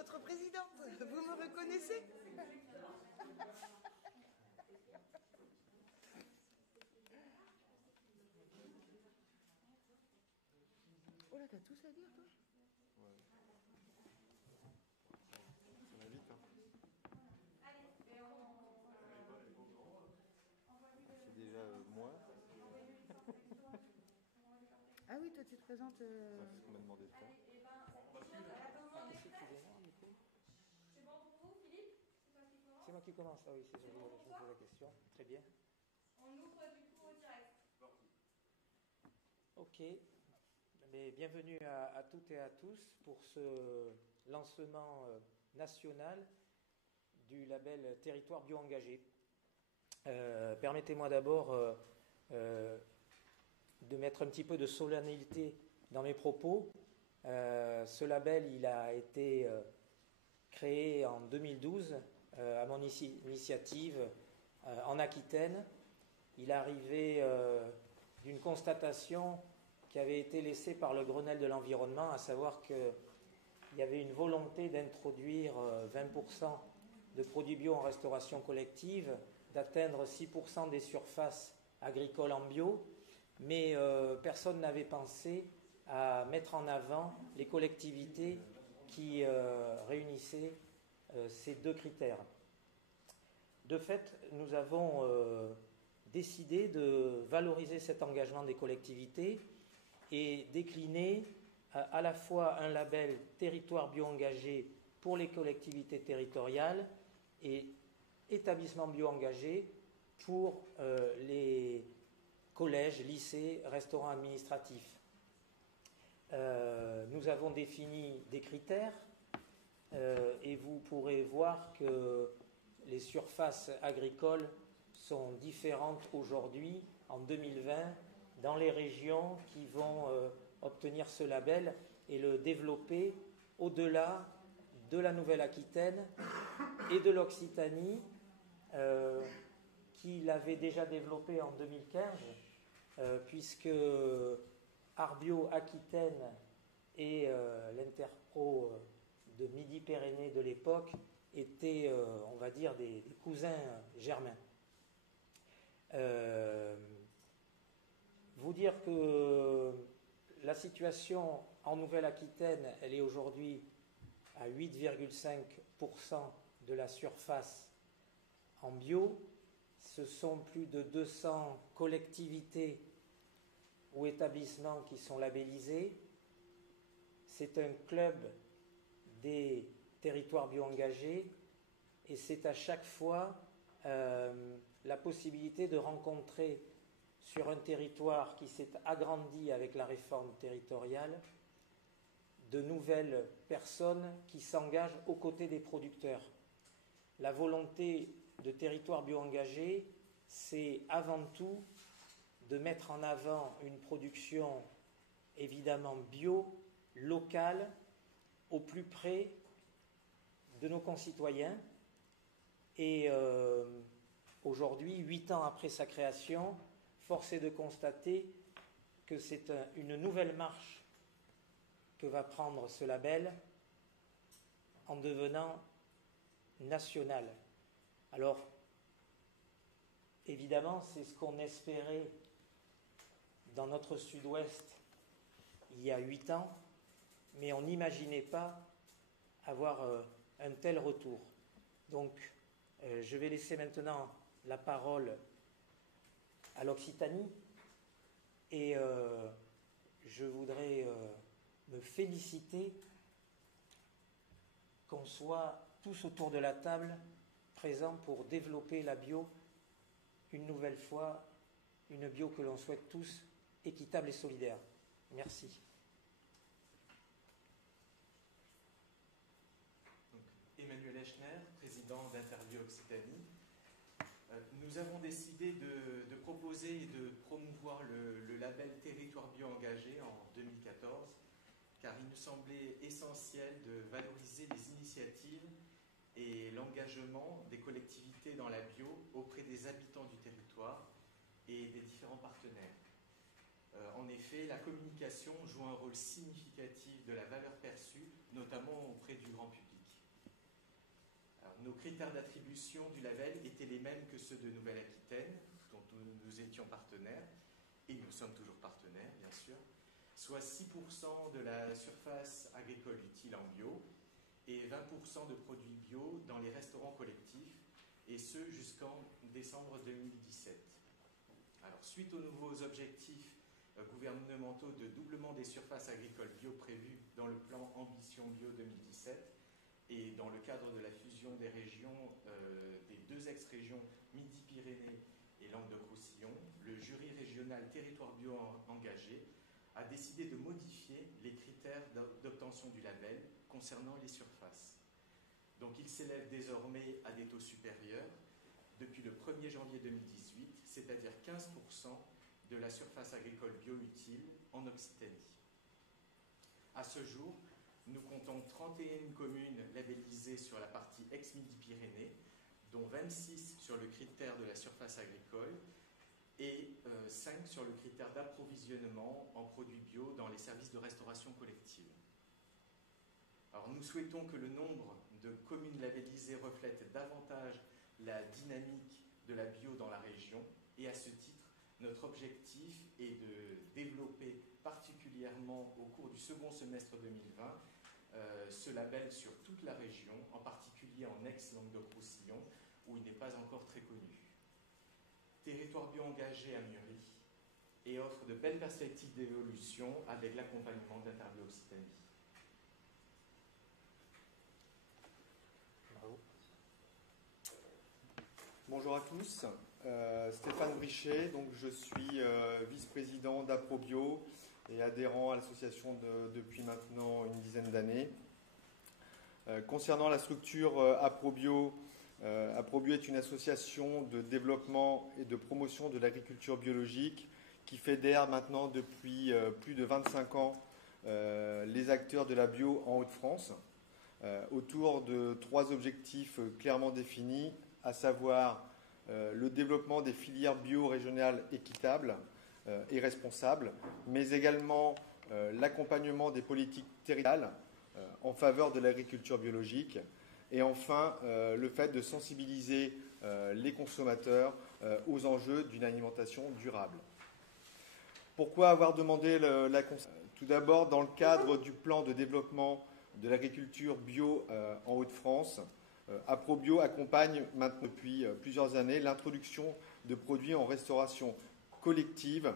votre présidente. Vous me reconnaissez? Oh là, t'as tout ça à dire, toi? Ouais. Ça va vite, hein. C'est déjà moi. Ah oui, toi tu te présentes... C'est ce qu'on m'a demandé de faire. C'est bon pour vous, Philippe? C'est moi qui commence. Ah oui, je vous pose la question. Très bien. On ouvre du coup au direct. Ok. Mais bienvenue à toutes et à tous pour ce lancement national du label Territoire Bio-Engagé. Permettez-moi d'abord de mettre un petit peu de solennité dans mes propos. Ce label, il a été créé en 2012 à mon initiative en Aquitaine. Il est arrivé d'une constatation qui avait été laissée par le Grenelle de l'environnement, à savoir qu'il y avait une volonté d'introduire 20% de produits bio en restauration collective, d'atteindre 6% des surfaces agricoles en bio, mais personne n'avait pensé à mettre en avant les collectivités qui réunissaient ces deux critères. De fait, nous avons décidé de valoriser cet engagement des collectivités et décliner à la fois un label territoire bio-engagé pour les collectivités territoriales et établissement bio-engagé pour les collèges, lycées, restaurants administratifs. Nous avons défini des critères et vous pourrez voir que les surfaces agricoles sont différentes aujourd'hui, en 2020, dans les régions qui vont obtenir ce label et le développer au-delà de la Nouvelle-Aquitaine et de l'Occitanie, qui l'avait déjà développé en 2015, puisque Arbio Aquitaine et l'Interpro de Midi-Pyrénées de l'époque étaient, on va dire, des cousins germains. Vous dire que la situation en Nouvelle-Aquitaine, elle est aujourd'hui à 8,5% de la surface en bio. Ce sont plus de 200 collectivités ou établissements qui sont labellisés. C'est un club des territoires bio-engagés et c'est à chaque fois la possibilité de rencontrer sur un territoire qui s'est agrandi avec la réforme territoriale de nouvelles personnes qui s'engagent aux côtés des producteurs. La volonté de territoire bio-engagé, c'est avant tout de mettre en avant une production évidemment bio, locale, au plus près de nos concitoyens. Et aujourd'hui, 8 ans après sa création, force est de constater que c'est une nouvelle marche que va prendre ce label en devenant national. Alors, évidemment, c'est ce qu'on espérait dans notre sud-ouest il y a 8 ans, mais on n'imaginait pas avoir un tel retour. Donc, je vais laisser maintenant la parole à l'Occitanie et je voudrais me féliciter qu'on soit tous autour de la table présents pour développer la bio une nouvelle fois, une bio que l'on souhaite tous équitable et solidaire. Merci. Donc, Emmanuel Echner, président d'Interbio Occitanie. Nous avons décidé de proposer et de promouvoir le label Territoire Bio Engagé en 2014, car il nous semblait essentiel de valoriser les initiatives et l'engagement des collectivités dans la bio auprès des habitants du territoire et des différents partenaires. En effet, la communication joue un rôle significatif de la valeur perçue, notamment auprès du grand public. nos critères d'attribution du label étaient les mêmes que ceux de Nouvelle-Aquitaine, dont nous étions partenaires, et nous sommes toujours partenaires, bien sûr, soit 6% de la surface agricole utile en bio et 20% de produits bio dans les restaurants collectifs, et ce jusqu'en décembre 2017. Alors, suite aux nouveaux objectifs gouvernementaux de doublement des surfaces agricoles bio prévus dans le plan Ambition Bio 2017 et dans le cadre de la fusion des régions, des deux ex-régions Midi-Pyrénées et Languedoc-Roussillon, le jury régional Territoire Bio engagé a décidé de modifier les critères d'obtention du label concernant les surfaces. Donc il s'élève désormais à des taux supérieurs depuis le 1er janvier 2018, c'est-à-dire 15% de la surface agricole bio utile en Occitanie. À ce jour, nous comptons 31 communes labellisées sur la partie ex-Midi-Pyrénées, dont 26 sur le critère de la surface agricole et 5 sur le critère d'approvisionnement en produits bio dans les services de restauration collective. Alors, nous souhaitons que le nombre de communes labellisées reflète davantage la dynamique de la bio dans la région, et à ce titre, notre objectif est de développer particulièrement au cours du second semestre 2020 ce label sur toute la région, en particulier en ex-Languedoc-Roussillon, où il n'est pas encore très connu. Territoire bio engagé a mûri et offre de belles perspectives d'évolution avec l'accompagnement d'Interbio Occitanie. Bravo. Bonjour à tous, Stéphane Brichet, donc je suis vice-président d'APROBio et adhérent à l'association depuis maintenant une dizaine d'années. Concernant la structure APROBio, APROBio est une association de développement et de promotion de l'agriculture biologique qui fédère maintenant depuis plus de 25 ans les acteurs de la bio en Hauts-de-France autour de 3 objectifs clairement définis, à savoir le développement des filières bio régionales équitables et responsables, mais également l'accompagnement des politiques territoriales en faveur de l'agriculture biologique, et enfin le fait de sensibiliser les consommateurs aux enjeux d'une alimentation durable. Pourquoi avoir demandé la consultation ? Tout d'abord, dans le cadre du plan de développement de l'agriculture bio en Hauts-de-France, APROBio accompagne maintenant depuis plusieurs années l'introduction de produits en restauration collective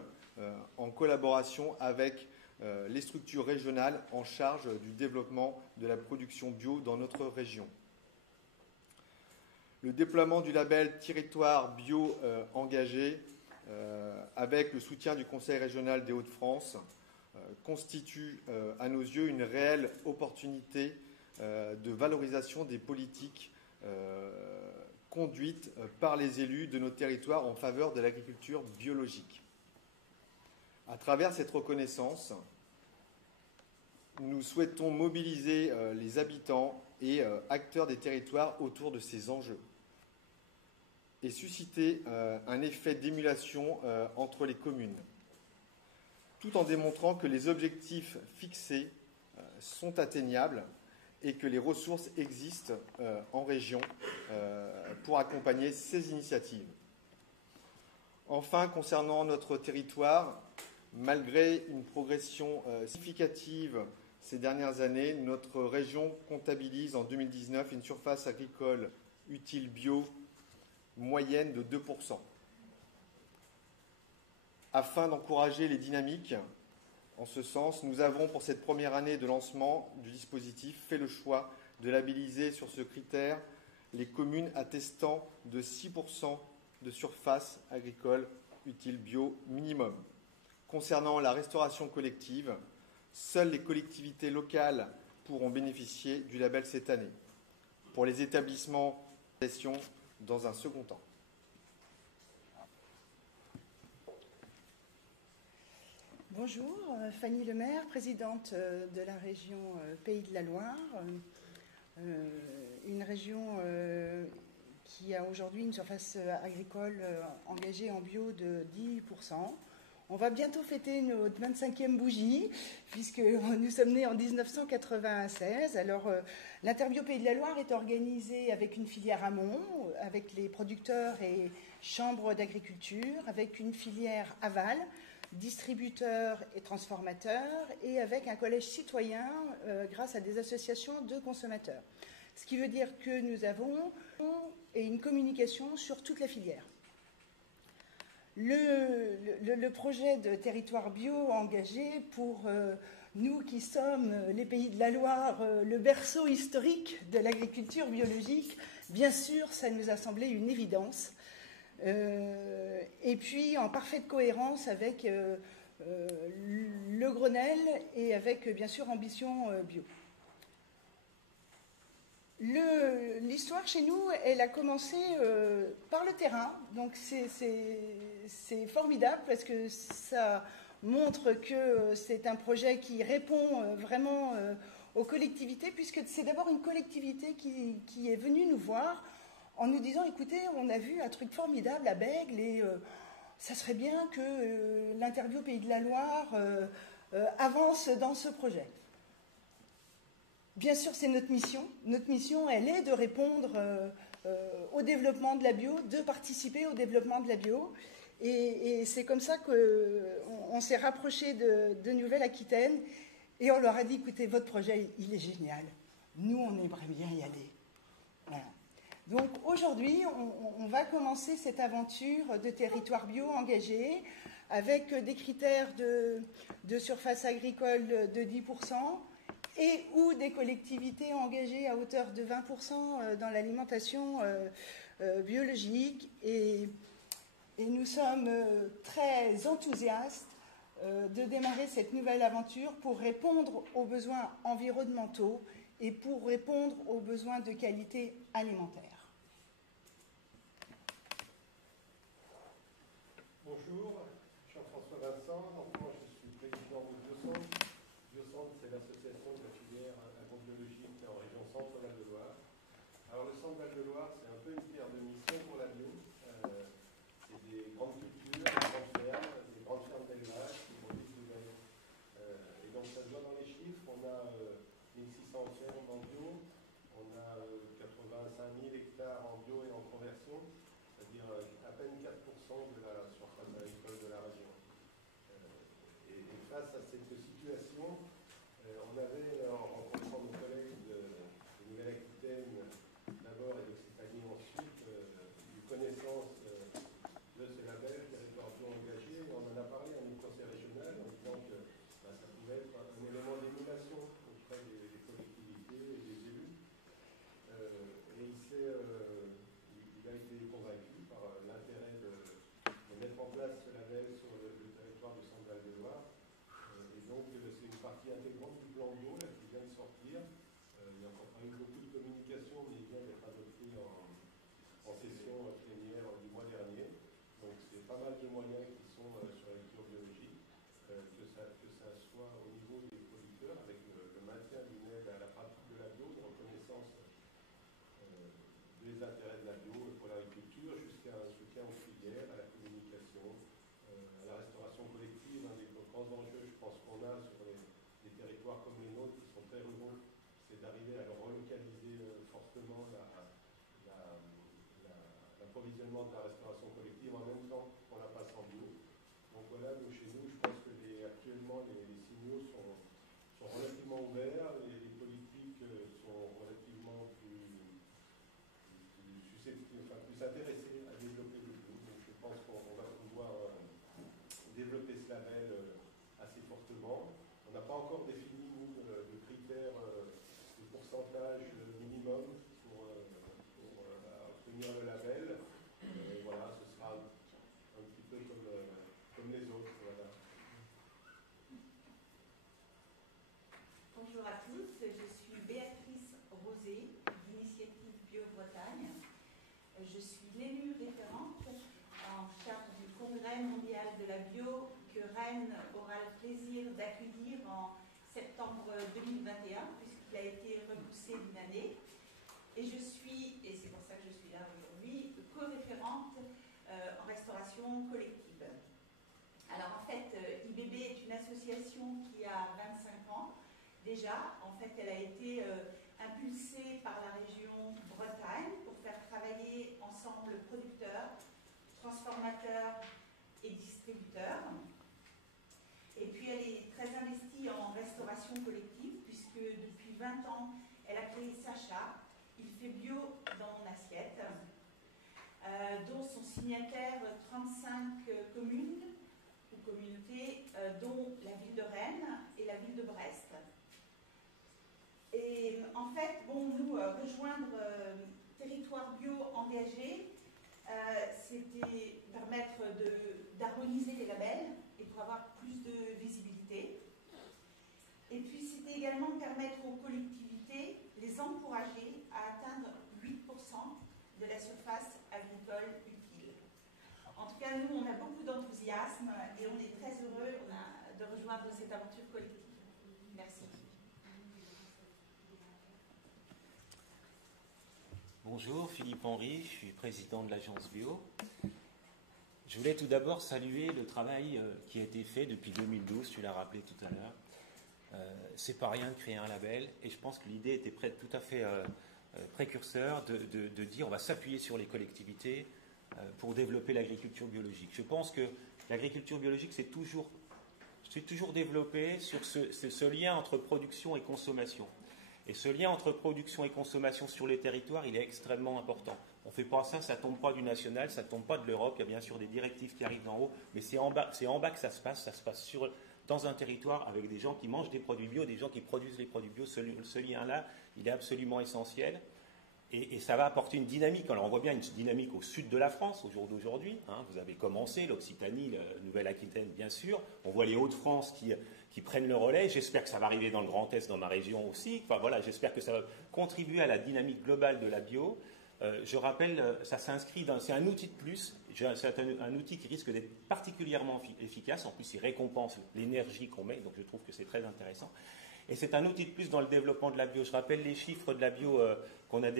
en collaboration avec les structures régionales en charge du développement de la production bio dans notre région. Le déploiement du label Territoire Bio engagé avec le soutien du Conseil régional des Hauts-de-France constitue à nos yeux une réelle opportunité de valorisation des politiques conduites par les élus de nos territoires en faveur de l'agriculture biologique. À travers cette reconnaissance, nous souhaitons mobiliser les habitants et acteurs des territoires autour de ces enjeux et susciter un effet d'émulation entre les communes, tout en démontrant que les objectifs fixés sont atteignables et que les ressources existent en région pour accompagner ces initiatives. Enfin, concernant notre territoire, malgré une progression significative ces dernières années, notre région comptabilise en 2019 une surface agricole utile bio moyenne de 2%. Afin d'encourager les dynamiques, en ce sens, nous avons, pour cette première année de lancement du dispositif, fait le choix de labelliser sur ce critère les communes attestant de 6% de surface agricole utile bio minimum. Concernant la restauration collective, seules les collectivités locales pourront bénéficier du label cette année. Pour les établissements de gestion, dans un second temps. Bonjour, Fanny Lemaire, présidente de la région Pays de la Loire, une région qui a aujourd'hui une surface agricole engagée en bio de 10%. On va bientôt fêter notre 25e bougie, puisque nous sommes nés en 1996. Alors, l'Interbio Pays de la Loire est organisé avec une filière amont, avec les producteurs et chambres d'agriculture, avec une filière aval, distributeurs et transformateurs, et avec un collège citoyen grâce à des associations de consommateurs. Ce qui veut dire que nous avons une communication sur toute la filière. Le projet de territoire bio engagé pour nous qui sommes les Pays de la Loire, le berceau historique de l'agriculture biologique, bien sûr, ça nous a semblé une évidence. Et puis en parfaite cohérence avec le Grenelle et avec bien sûr Ambition Bio. L'histoire chez nous, elle a commencé par le terrain, donc c'est formidable parce que ça montre que c'est un projet qui répond vraiment aux collectivités, puisque c'est d'abord une collectivité qui est venue nous voir en nous disant, écoutez, on a vu un truc formidable à Bègle et ça serait bien que l'Interbio Pays de la Loire avance dans ce projet. Bien sûr, c'est notre mission. Notre mission, elle est de répondre au développement de la bio, de participer au développement de la bio. Et c'est comme ça qu'on s'est rapproché de Nouvelle-Aquitaine et on leur a dit, écoutez, votre projet, il est génial. Nous, on aimerait bien y aller. Voilà. Donc aujourd'hui, on va commencer cette aventure de territoire bio engagé avec des critères de surface agricole de 10%, et ou des collectivités engagées à hauteur de 20% dans l'alimentation biologique. Et nous sommes très enthousiastes de démarrer cette nouvelle aventure pour répondre aux besoins environnementaux et pour répondre aux besoins de qualité alimentaire. Bonjour, je suis Jean-François Vincent. Donc, moi, je suis président de Biocentre. Biocentre, c'est l'association de la filière agrobiologique en région Centre-Val de Loire. Alors, le Centre-Val de Loire, c'est un peu une pierre de mission pour la bio. C'est des grandes cultures, des grandes fermes d'élevage qui produisent du lait. Et donc, ça se voit dans les chiffres. On a 1600 fermes en bio, on a 85 000 hectares en bio et en conversion, c'est-à-dire à peine 4% de la surface agricole de la région. Et face à cette situation, on avait, en rencontrant nos collègues de Nouvelle-Aquitaine d'abord et d'Occitanie ensuite, eu connaissance de ce label territoire bio engagé. On en a parlé à notre conseil régional en disant que ça pouvait être un élément d'émulation auprès des collectivités et des élus. Et il a été convaincu par l'intérêt de mettre en place ce label sur le territoire du Centre-Val de Loire. Et donc, c'est une partie intégrante du plan bio là, qui vient de sortir. Il n'y a encore pas eu beaucoup de communication, mais il vient d'être adopté en session plénière du mois dernier. Donc, c'est pas mal de moyens qui sont sur l'agriculture biologique, que ça soit au niveau des producteurs, avec le maintien d'une aide à la pratique de la bio, de reconnaissance des intérêts de la bio pour l'agriculture, jusqu'à un soutien aux filières, à la communication, à la restauration collective. Un des grands enjeux, je pense, qu'on a sur des territoires comme les nôtres, qui sont très ruraux, c'est d'arriver à leur relocaliser fortement l'approvisionnement de la restauration collective en même temps qu'on la passe en bio. Donc voilà, chez nous, je pense que actuellement, les signaux sont relativement ouverts, les politiques sont relativement plus intéressés à développer le bio. Donc je pense qu'on va pouvoir développer ce label assez fortement. On n'a pas encore défini, nous, de critères de pourcentage minimum pour obtenir le label. Voilà, ce sera un petit peu comme les autres. Voilà. Bonjour à tous, je suis Béatrice Rosé d'Initiative Bio-Bretagne. Je suis l'élue référente en charge du Congrès mondial de la bio que Rennes aura le plaisir d'accueillir en septembre 2021, puisqu'il a été repoussé d'une année. Et je suis, et c'est pour ça que je suis là aujourd'hui, co-référente en restauration collective. Alors en fait, déjà. En fait, elle a été impulsée par la région Bretagne pour faire travailler ensemble producteurs, transformateurs et distributeurs. Et puis elle est très investie en restauration collective puisque depuis 20 ans, elle a créé Sacha. Il fait bio dans mon assiette, dont sont signataires 35 communes ou communautés, dont la ville de Rennes et la ville de Brest. Et en fait, bon, nous, rejoindre Territoire Bio Engagé, c'était permettre d'harmoniser les labels et pour avoir plus de visibilité. Et puis, c'était également permettre aux collectivités, les encourager à atteindre 8% de la surface agricole utile. En tout cas, nous, on a beaucoup d'enthousiasme et on est très heureux de rejoindre cette aventure collective. Merci. Bonjour, Philippe Henry, je suis président de l'agence Bio. Je voulais tout d'abord saluer le travail qui a été fait depuis 2012, tu l'as rappelé tout à l'heure. C'est pas rien de créer un label et je pense que l'idée était tout à fait précurseur de dire on va s'appuyer sur les collectivités pour développer l'agriculture biologique. Je pense que l'agriculture biologique c'est toujours développé sur ce lien entre production et consommation. Et ce lien entre production et consommation sur les territoires, il est extrêmement important. On ne fait pas ça, ça ne tombe pas du national, ça ne tombe pas de l'Europe. Il y a bien sûr des directives qui arrivent d'en haut, mais c'est en bas que ça se passe dans un territoire avec des gens qui mangent des produits bio, des gens qui produisent les produits bio. Ce lien-là, il est absolument essentiel. Et ça va apporter une dynamique. Alors on voit bien une dynamique au sud de la France au jour d'aujourd'hui. Vous avez commencé, l'Occitanie, la Nouvelle-Aquitaine, bien sûr. On voit les Hauts-de-France qui prennent le relais. J'espère que ça va arriver dans le Grand Est, dans ma région aussi. Enfin voilà, j'espère que ça va contribuer à la dynamique globale de la bio. Je rappelle, ça s'inscrit c'est un outil de plus. C'est un outil qui risque d'être particulièrement efficace. En plus, il récompense l'énergie qu'on met, donc je trouve que c'est très intéressant. Et c'est un outil de plus dans le développement de la bio. Je rappelle les chiffres de la bio qu'on a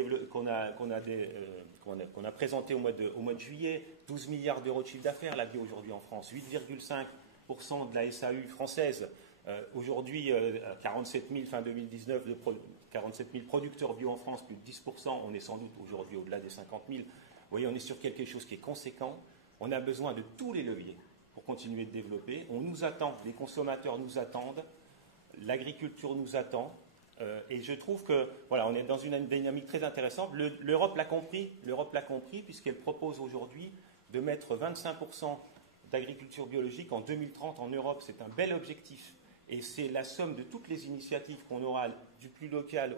présentés au mois de juillet. 12 milliards d'euros de chiffre d'affaires, la bio aujourd'hui en France. 8,5% de la SAU française. Aujourd'hui, 47 000 fin 2019, 47 000 producteurs bio en France, plus de 10%. On est sans doute aujourd'hui au-delà des 50 000. Vous voyez, on est sur quelque chose qui est conséquent. On a besoin de tous les leviers pour continuer de développer. On nous attend, les consommateurs nous attendent. L'agriculture nous attend et je trouve que voilà, on est dans une dynamique très intéressante. L'Europe l'a compris puisqu'elle propose aujourd'hui de mettre 25% d'agriculture biologique en 2030 en Europe. C'est un bel objectif et c'est la somme de toutes les initiatives qu'on aura du plus local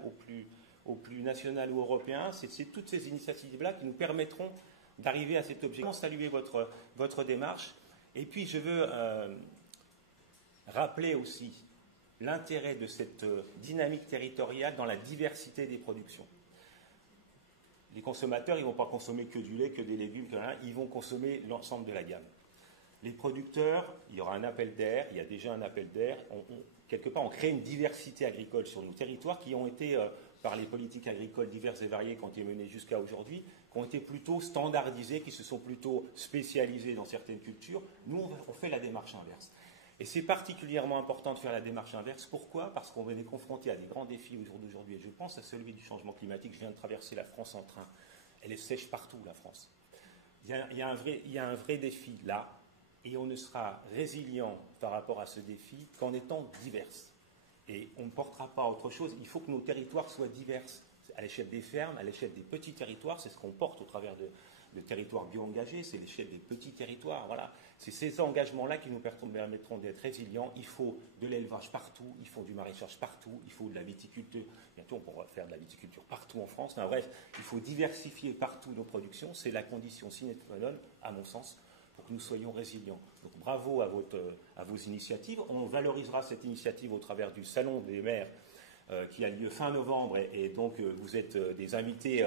au plus national ou européen. C'est toutes ces initiatives-là qui nous permettront d'arriver à cet objectif. Je veux saluer votre démarche et puis je veux rappeler aussi l'intérêt de cette dynamique territoriale dans la diversité des productions. Les consommateurs, ils ne vont pas consommer que du lait, que des légumes, ils vont consommer l'ensemble de la gamme. Les producteurs, il y aura un appel d'air, il y a déjà un appel d'air. Quelque part, on crée une diversité agricole sur nos territoires qui ont été, par les politiques agricoles diverses et variées qui ont été menées jusqu'à aujourd'hui, qui ont été plutôt standardisées, qui se sont plutôt spécialisées dans certaines cultures. Nous, on fait la démarche inverse. Et c'est particulièrement important de faire la démarche inverse. Pourquoi ? Parce qu'on est confronté à des grands défis au jour d'aujourd'hui. Et je pense à celui du changement climatique. Je viens de traverser la France en train. Elle est sèche partout, la France. Il y a un vrai défi là. Et on ne sera résilient par rapport à ce défi qu'en étant divers. Et on ne portera pas autre chose. Il faut que nos territoires soient divers. À l'échelle des fermes, à l'échelle des petits territoires, c'est ce qu'on porte au travers de territoires bio-engagés, c'est l'échelle des petits territoires. Voilà. C'est ces engagements-là qui nous permettront d'être résilients. Il faut de l'élevage partout, il faut du maraîchage partout, il faut de la viticulture. Bientôt, on pourra faire de la viticulture partout en France. Enfin, bref, il faut diversifier partout nos productions. C'est la condition sine qua non, à mon sens, pour que nous soyons résilients. Donc bravo à vos initiatives. On valorisera cette initiative au travers du Salon des maires qui a lieu fin novembre. Et donc, vous êtes des invités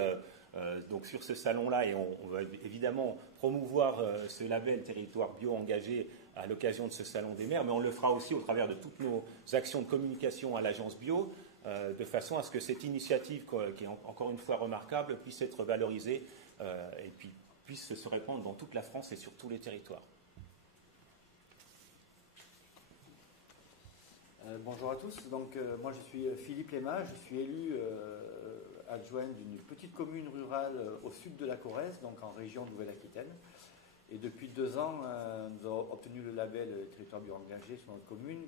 donc sur ce salon-là et on va évidemment promouvoir ce label Territoire Bio Engagé à l'occasion de ce salon des maires, mais on le fera aussi au travers de toutes nos actions de communication à l'agence Bio, de façon à ce que cette initiative, qui est encore une fois remarquable, puisse être valorisée et puis puisse se répandre dans toute la France et sur tous les territoires. Bonjour à tous. Donc, moi, je suis Philippe Léma. Je suis élu adjoint d'une petite commune rurale au sud de la Corrèze, donc en région Nouvelle-Aquitaine. Et depuis 2 ans, nous avons obtenu le label territoire bio engagé sur notre commune,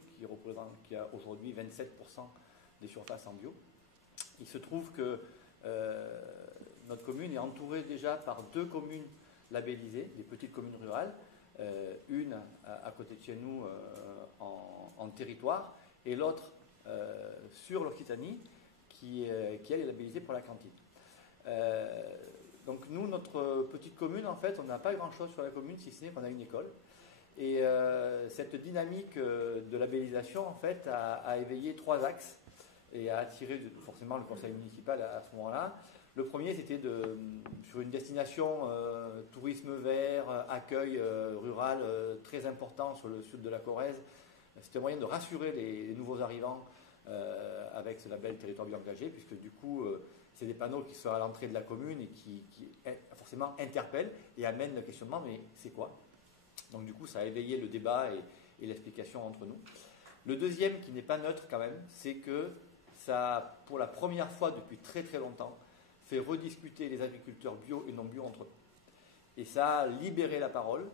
qui a aujourd'hui 27% des surfaces en bio. Il se trouve que notre commune est entourée déjà par 2 communes labellisées, des petites communes rurales, une à côté de chez nous en territoire, et l'autre sur l'Occitanie, qui elle est labellisée pour la cantine. Donc nous, notre petite commune, en fait, on n'a pas grand-chose sur la commune, si ce n'est qu'on a une école. Et cette dynamique de labellisation, en fait, a éveillé 3 axes et a attiré forcément le conseil municipal à ce moment-là. Le premier, c'était sur une destination tourisme vert, accueil rural très important sur le sud de la Corrèze. C'était un moyen de rassurer les nouveaux arrivants avec ce label territoire bio engagé, puisque du coup, c'est des panneaux qui sont à l'entrée de la commune et qui forcément interpellent et amènent le questionnement, mais c'est quoi? Donc du coup, ça a éveillé le débat et l'explication entre nous. Le deuxième, qui n'est pas neutre quand même, c'est que ça, pour la première fois depuis très très longtemps, fait rediscuter les agriculteurs bio et non bio entre eux. Et ça a libéré la parole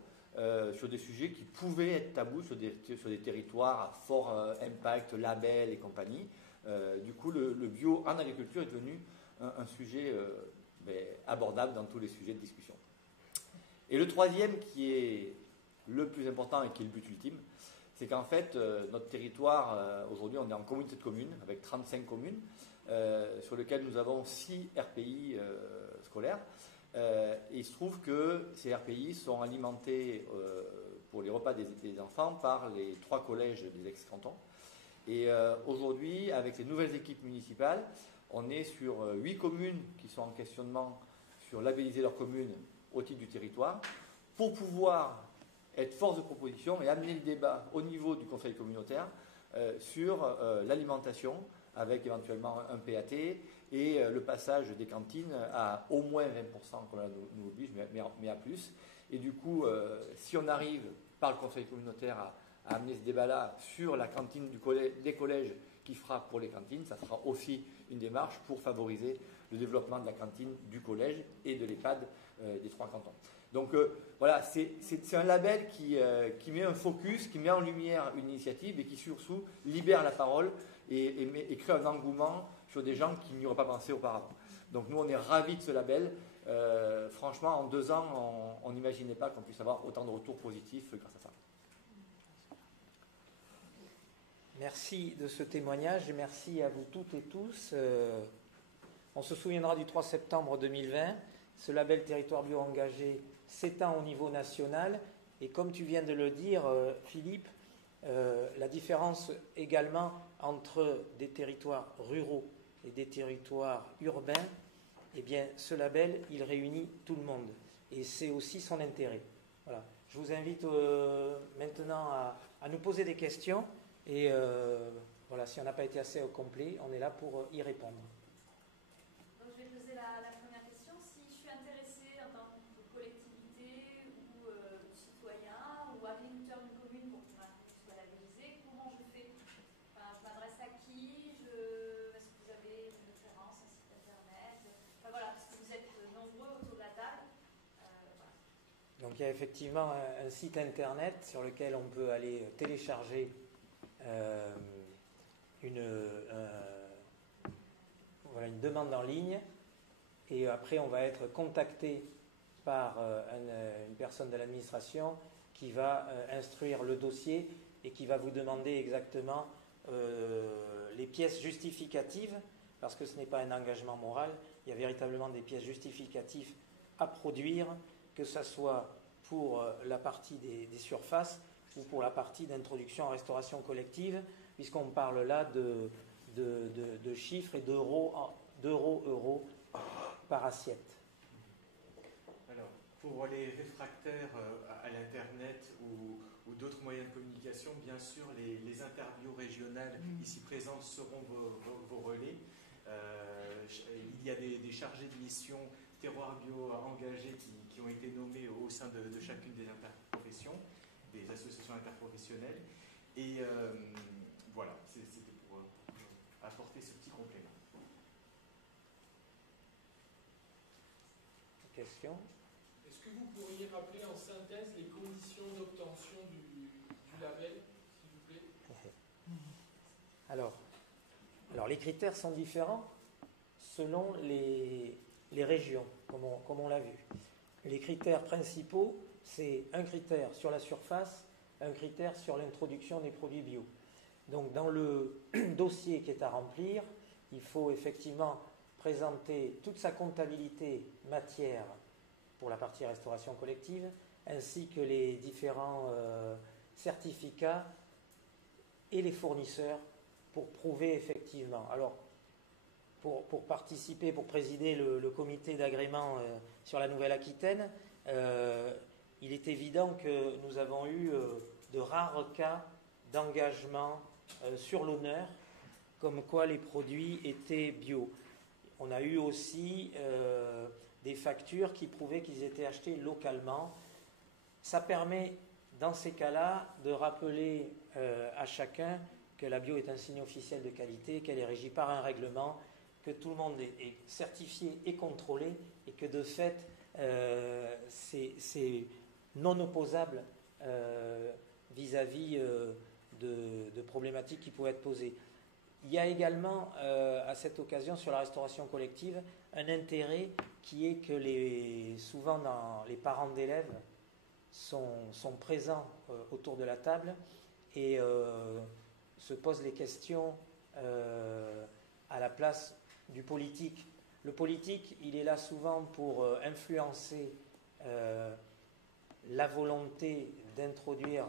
sur des sujets qui pouvaient être tabous sur des territoires à fort impact, label et compagnie. Du coup, le bio en agriculture est devenu un sujet abordable dans tous les sujets de discussion. Et le troisième, qui est le plus important et qui est le but ultime, c'est qu'en fait, notre territoire, aujourd'hui, on est en communauté de communes, avec 35 communes, sur lesquelles nous avons 6 RPI scolaires. Et il se trouve que ces RPI sont alimentés pour les repas des enfants par les 3 collèges des ex-cantons. Et aujourd'hui, avec les nouvelles équipes municipales, on est sur 8 communes qui sont en questionnement sur labelliser leur commune au titre du territoire, pour pouvoir être force de proposition et amener le débat au niveau du conseil communautaire sur l'alimentation, avec éventuellement un PAT et le passage des cantines à au moins 20%, comme là nous oblige, mais à plus. Et du coup, si on arrive par le conseil communautaire à amener ce débat-là sur la cantine des collèges qui fera pour les cantines, ça sera aussi une démarche pour favoriser le développement de la cantine du collège et de l'EHPAD des 3 cantons. Donc voilà, c'est un label qui met un focus, qui met en lumière une initiative et qui surtout libère la parole et crée un engouement sur des gens qui n'y auraient pas pensé auparavant. Donc nous, on est ravis de ce label. Franchement, en 2 ans, on n'imaginait pas qu'on puisse avoir autant de retours positifs grâce à ça. Merci de ce témoignage et merci à vous toutes et tous. On se souviendra du 3 septembre 2020. Ce label territoire bio engagé s'étend au niveau national. Et comme tu viens de le dire, Philippe, la différence également entre des territoires ruraux et des territoires urbains, eh bien, ce label, il réunit tout le monde. Et c'est aussi son intérêt. Voilà. Je vous invite maintenant à nous poser des questions. Et voilà, si on n'a pas été assez au complet, on est là pour y répondre. Donc, je vais poser la première question. Si je suis intéressée en tant que collectivité ou citoyen ou agriculteur d'une commune pour que ma commune soit labellisée, comment je fais? Enfin, je m'adresse à qui? Est-ce que vous avez une référence, un site internet? Enfin, voilà, parce que vous êtes nombreux autour de la table. Voilà. Donc il y a effectivement un site internet sur lequel on peut aller télécharger une demande en ligne, et après on va être contacté par une personne de l'administration qui va instruire le dossier et qui va vous demander exactement les pièces justificatives, parce que ce n'est pas un engagement moral, il y a véritablement des pièces justificatives à produire, que ce soit pour la partie des surfaces ou pour la partie d'introduction en restauration collective, puisqu'on parle là de chiffres et d'euros par assiette. Alors, pour les réfractaires à l'Internet ou d'autres moyens de communication, bien sûr, les interviews régionales ici présentes seront vos relais. Il y a des chargés de mission terroir bio engagés qui ont été nommés au sein de chacune des interprofessions, des associations interprofessionnelles. Et voilà, c'était pour apporter ce petit complément. Question? Est-ce que vous pourriez rappeler en synthèse les conditions d'obtention du label, s'il vous plaît? Alors, les critères sont différents selon les régions, comme on l'a vu. Les critères principaux, c'est un critère sur la surface, un critère sur l'introduction des produits bio. Donc, dans le dossier qui est à remplir, il faut effectivement présenter toute sa comptabilité matière pour la partie restauration collective, ainsi que les différents certificats et les fournisseurs pour prouver effectivement. Alors, pour participer, pour présider le comité d'agrément sur la Nouvelle-Aquitaine, il est évident que nous avons eu de rares cas d'engagement sur l'honneur, comme quoi les produits étaient bio. On a eu aussi des factures qui prouvaient qu'ils étaient achetés localement. Ça permet, dans ces cas-là, de rappeler à chacun que la bio est un signe officiel de qualité, qu'elle est régie par un règlement, que tout le monde est certifié et contrôlé, et que de fait, c'est non opposable vis-à-vis de problématiques qui pouvaient être posées. Il y a également, à cette occasion, sur la restauration collective, un intérêt qui est que souvent les parents d'élèves sont présents autour de la table et se posent les questions à la place du politique. Le politique, il est là souvent pour influencer la volonté d'introduire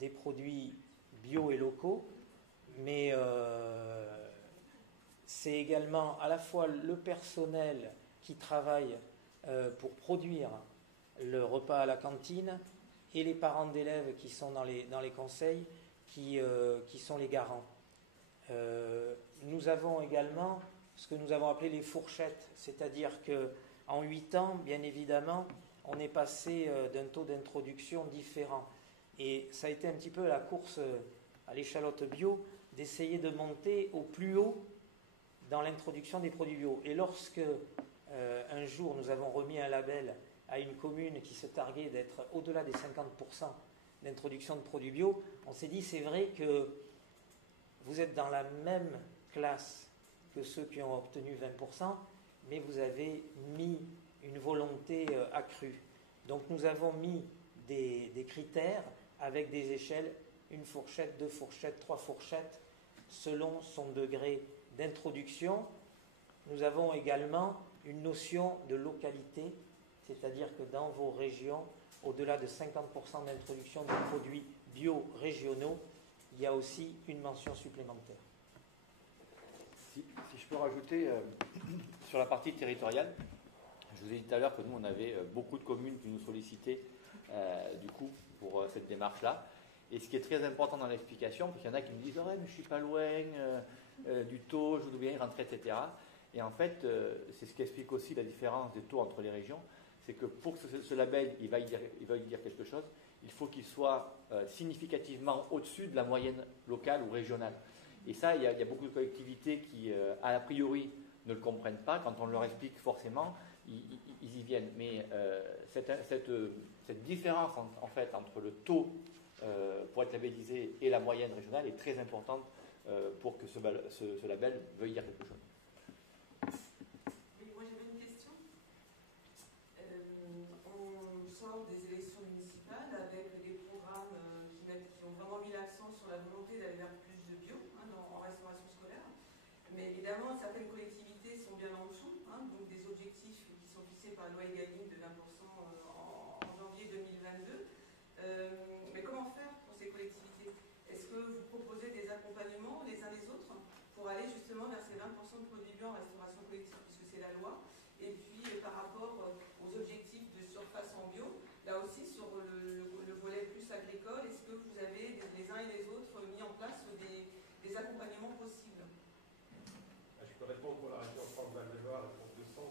des produits bio et locaux, mais c'est également à la fois le personnel qui travaille pour produire le repas à la cantine et les parents d'élèves qui sont dans les conseils qui sont les garants. Nous avons également ce que nous avons appelé les fourchettes, c'est-à-dire qu'en 8 ans, bien évidemment, on est passé d'un taux d'introduction différent. Et ça a été un petit peu la course à l'échalote bio, d'essayer de monter au plus haut dans l'introduction des produits bio. Et lorsque un jour nous avons remis un label à une commune qui se targuait d'être au-delà des 50% d'introduction de produits bio, on s'est dit c'est vrai que vous êtes dans la même classe que ceux qui ont obtenu 20%, mais vous avez mis une volonté accrue. Donc nous avons mis des critères avec des échelles, une fourchette, 2 fourchettes, 3 fourchettes, selon son degré d'introduction. Nous avons également une notion de localité, c'est-à-dire que dans vos régions, au-delà de 50% d'introduction de produits bio régionaux, il y a aussi une mention supplémentaire. Si je peux rajouter sur la partie territoriale, je vous ai dit tout à l'heure que nous, on avait beaucoup de communes qui nous sollicitaient du coup pour cette démarche-là. Et ce qui est très important dans l'explication, parce qu'il y en a qui me disent « Ouais, mais je ne suis pas loin du taux, je voudrais bien y rentrer, etc. » Et en fait, c'est ce qui explique aussi la différence des taux entre les régions, c'est que pour que ce label il va y dire quelque chose, il faut qu'il soit significativement au-dessus de la moyenne locale ou régionale. Et ça, il y a beaucoup de collectivités qui, a priori, ne le comprennent pas. Quand on leur explique forcément, ils y viennent. Mais cette différence en fait entre le taux pour être labellisé et la moyenne régionale est très importante pour que ce label veuille dire quelque chose. Oui, moi j'avais une question. On sort des élections municipales avec des programmes qui ont vraiment mis l'accent sur la volonté d'aller vers plus de bio en restauration scolaire. Mais évidemment, certaines collectivités sont bien en dessous, donc des objectifs qui sont fixés par la loi Egalim de 20% en janvier 2022. Mais comment faire pour ces collectivités? Est-ce que vous proposez des accompagnements les uns les autres pour aller justement vers ces 20% de produits bio en restauration collective, puisque c'est la loi? Et puis par rapport aux objectifs de surface en bio, là aussi sur le volet plus agricole, est-ce que vous avez les uns et les autres mis en place des accompagnements possibles? Je peux répondre pour la région France-Val-de-Loire et pour 200.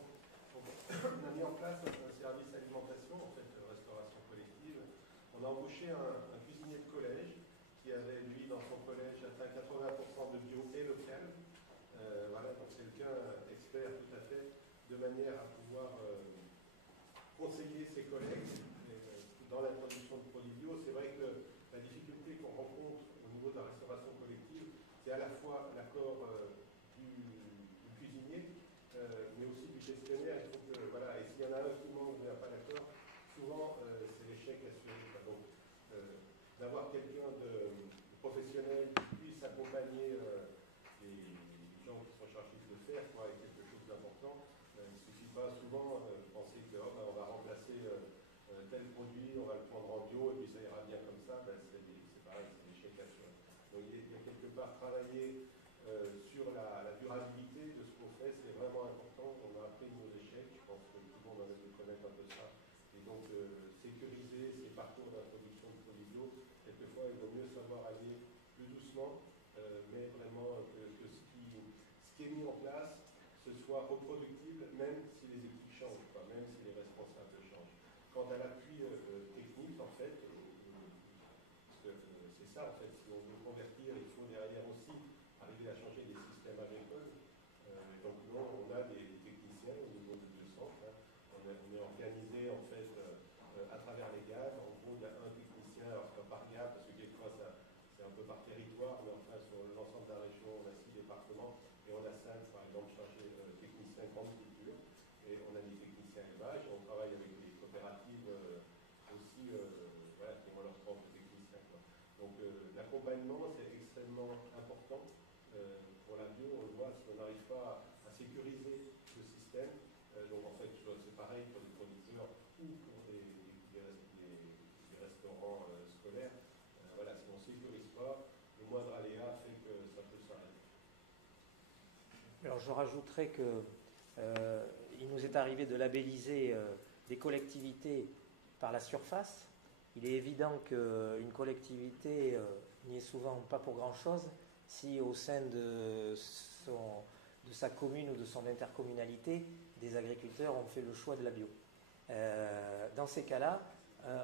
On a mis en place un service alimentation, en fait, restauration collective. On a embauché un cuisinier de collège qui avait, lui, dans son collège, atteint 80% de bio et local. Voilà, donc c'est quelqu'un expert tout à fait, de manière à pouvoir conseiller ses collègues dans l'introduction de produits bio. C'est vrai que la difficulté qu'on rencontre au niveau de la restauration collective, c'est à la fois l'accord du cuisinier, mais aussi du gestionnaire. Il faut que, voilà, et s'il y en a un qui manque, qui n'a pas d'accord, souvent c'est l'échec assuré. Donc d'avoir quelqu'un de professionnel qui puisse accompagner les gens qui sont chargés de le faire, quoi, est quelque chose d'important. Il ne suffit pas souvent de penser que on va remplacer tel produit, on va le prendre en bio et puis ça ira bien comme ça. C'est pareil, c'est l'échec assuré. Donc il y a quelque part travailler sur la durabilité de ce qu'on fait, c'est vraiment important. On a appris nos échecs, je pense que tout le monde a dû connaître un peu ça. Et donc sécuriser ces parcours d'introduction de produits bio, quelquefois il vaut mieux savoir aller plus doucement, mais vraiment que ce qui est mis en place, ce soit reproductible, même si les équipes changent, quoi, même si les responsables changent. Quant à l'appui technique, en fait, parce que c'est ça, en fait, si on veut convertir, il faut derrière aussi arriver à changer les systèmes agricoles. Donc nous, on a des techniciens au niveau de 200. Hein. On est organisé, en fait, à travers les GAV. En gros, il y a un technicien, alors c'est pas par GAV, parce que quelquefois, c'est un peu par territoire, mais enfin, sur l'ensemble de la région, on a 6 départements, et on a 5, par exemple, chargés techniciens grande culture, et on a des techniciens élevage, et on travaille avec des coopératives aussi, voilà, qui ont leurs propres techniciens, quoi. Donc l'accompagnement, c'est extrêmement important pour la bio. On le voit, si on n'arrive pas à sécuriser ce système, donc en fait, c'est pareil pour les producteurs ou pour des restaurants scolaires. Voilà, si on ne sécurise pas, le moindre aléa fait que ça peut s'arrêter. Alors je rajouterais que il nous est arrivé de labelliser des collectivités par la surface. Il est évident qu'une collectivité n'y est souvent pas pour grand-chose si au sein de sa commune ou de son intercommunalité, des agriculteurs ont fait le choix de la bio. Dans ces cas-là,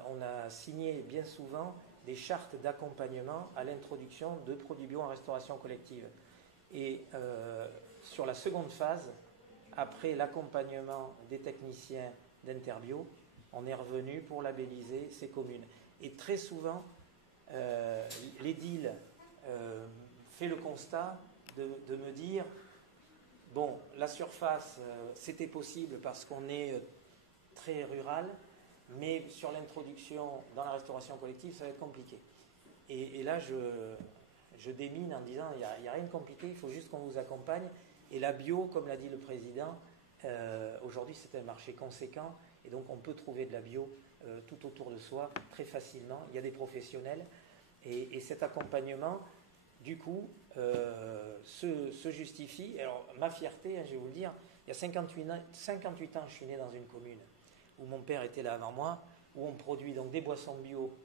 on a signé bien souvent des chartes d'accompagnement à l'introduction de produits bio en restauration collective. Et sur la seconde phase, après l'accompagnement des techniciens d'Interbio, on est revenu pour labelliser ces communes. Et très souvent, l'édile fait le constat de me dire, bon, la surface, c'était possible parce qu'on est très rural, mais sur l'introduction dans la restauration collective, ça va être compliqué. Et là, je démine en disant, il n'y a rien de compliqué, il faut juste qu'on vous accompagne. Et la bio, comme l'a dit le président, aujourd'hui c'est un marché conséquent, et donc on peut trouver de la bio tout autour de soi très facilement. Il y a des professionnels, et cet accompagnement, du coup, se justifie. Alors ma fierté, hein, je vais vous le dire, il y a 58 ans, je suis né dans une commune où mon père était là avant moi, où on produit donc des boissons bio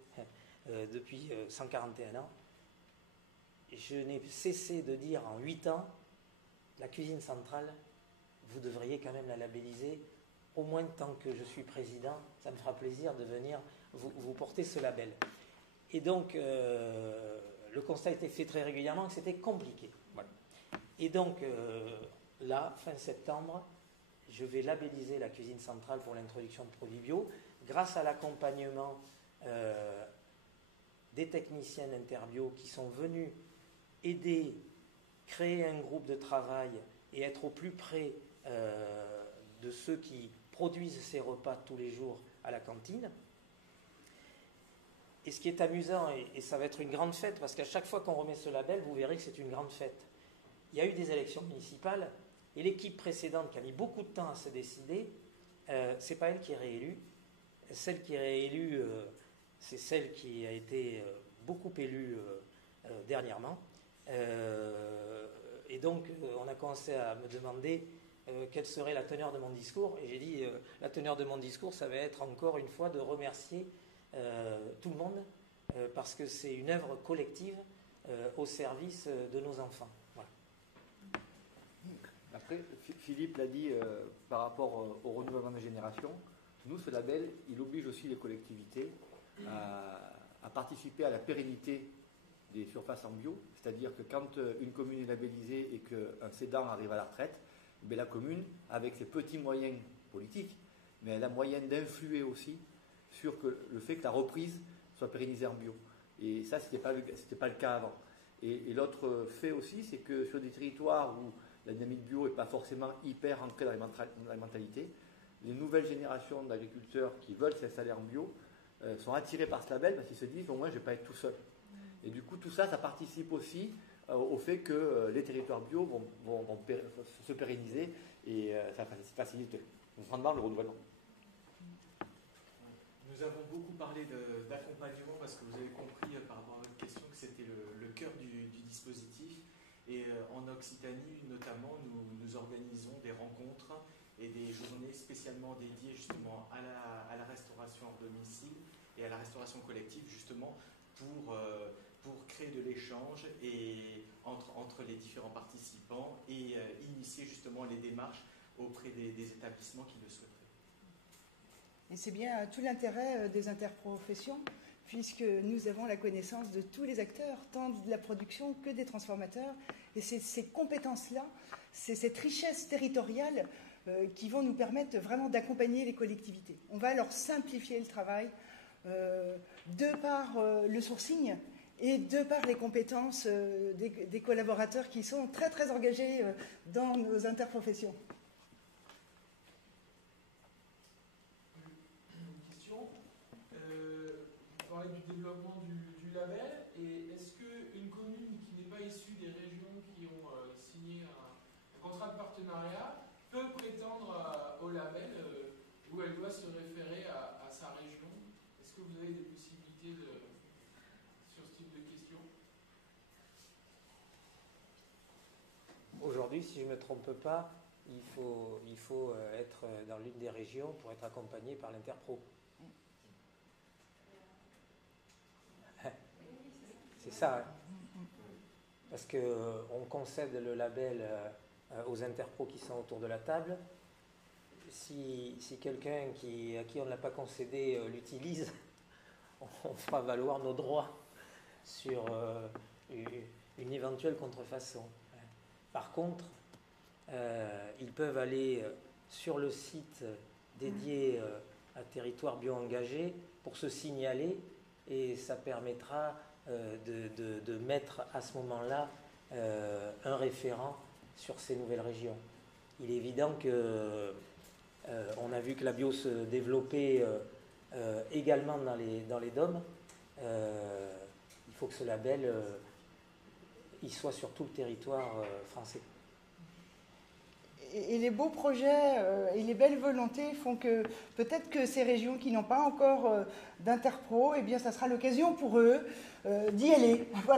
depuis 141 ans. Je n'ai cessé de dire en 8 ans, la cuisine centrale, vous devriez quand même la labelliser, au moins tant que je suis président, ça me fera plaisir de venir vous porter ce label. Et donc, le constat a été fait très régulièrement que c'était compliqué. Voilà. Et donc, là, fin septembre, je vais labelliser la cuisine centrale pour l'introduction de produits bio, grâce à l'accompagnement des techniciens d'Interbio qui sont venus aider, créer un groupe de travail et être au plus près de ceux qui produisent ces repas tous les jours à la cantine. Et ce qui est amusant, et ça va être une grande fête, parce qu'à chaque fois qu'on remet ce label, vous verrez que c'est une grande fête. Il y a eu des élections municipales, et l'équipe précédente, qui a mis beaucoup de temps à se décider, c'est pas elle qui est réélue. Celle qui est réélue, c'est celle qui a été beaucoup élue dernièrement. Et donc, on a commencé à me demander quelle serait la teneur de mon discours. Et j'ai dit, la teneur de mon discours, ça va être encore une fois de remercier tout le monde, parce que c'est une œuvre collective au service de nos enfants. Voilà. Après, Philippe l'a dit par rapport au renouvellement des générations, nous, ce label, il oblige aussi les collectivités à participer à la pérennité des surfaces en bio, c'est-à-dire que quand une commune est labellisée et qu'un cédant arrive à la retraite, mais la commune, avec ses petits moyens politiques, mais elle a moyen d'influer aussi sur le fait que la reprise soit pérennisée en bio. Et ça, ce n'était pas le cas avant. Et l'autre fait aussi, c'est que sur des territoires où la dynamique bio n'est pas forcément hyper ancrée dans la mentalité, les nouvelles générations d'agriculteurs qui veulent s'installer en bio sont attirés par ce label parce qu'ils se disent au moins je ne vais pas être tout seul. Et du coup tout ça, ça participe aussi au fait que les territoires bio vont se pérenniser et ça facilite grandement le renouvellement. Nous avons beaucoup parlé d'accompagnement parce que vous avez compris par rapport à votre question que c'était le cœur du dispositif. Et en Occitanie, notamment, nous organisons des rencontres et des journées spécialement dédiées justement à la restauration hors domicile et à la restauration collective, justement pour créer de l'échange entre les différents participants et initier justement les démarches auprès des établissements qui le souhaiteraient. Et c'est bien tout l'intérêt des interprofessions, puisque nous avons la connaissance de tous les acteurs, tant de la production que des transformateurs. Et c'est ces compétences-là, c'est cette richesse territoriale qui vont nous permettre vraiment d'accompagner les collectivités. On va leur simplifier le travail de par le sourcing et de par les compétences des collaborateurs qui sont très très engagés dans nos interprofessions. Du développement du label, et est-ce qu'une commune qui n'est pas issue des régions qui ont signé un contrat de partenariat peut prétendre au label où elle doit se référer à sa région? Est-ce que vous avez des possibilités sur ce type de questions? Aujourd'hui, si je ne me trompe pas, il faut être dans l'une des régions pour être accompagné par l'Interpro. C'est ça, hein. Parce qu'on concède le label aux interpros qui sont autour de la table. Si quelqu'un à qui on ne l'a pas concédé l'utilise, on fera valoir nos droits sur une éventuelle contrefaçon. Par contre, ils peuvent aller sur le site dédié à territoire bio-engagé pour se signaler, et ça permettra de mettre à ce moment-là un référent sur ces nouvelles régions. Il est évident que on a vu que la bio se développait également dans les DOM. Il faut que ce label il soit sur tout le territoire français. Et les beaux projets et les belles volontés font que peut-être que ces régions qui n'ont pas encore d'interpro, eh bien, ça sera l'occasion pour eux d'y aller. Voilà.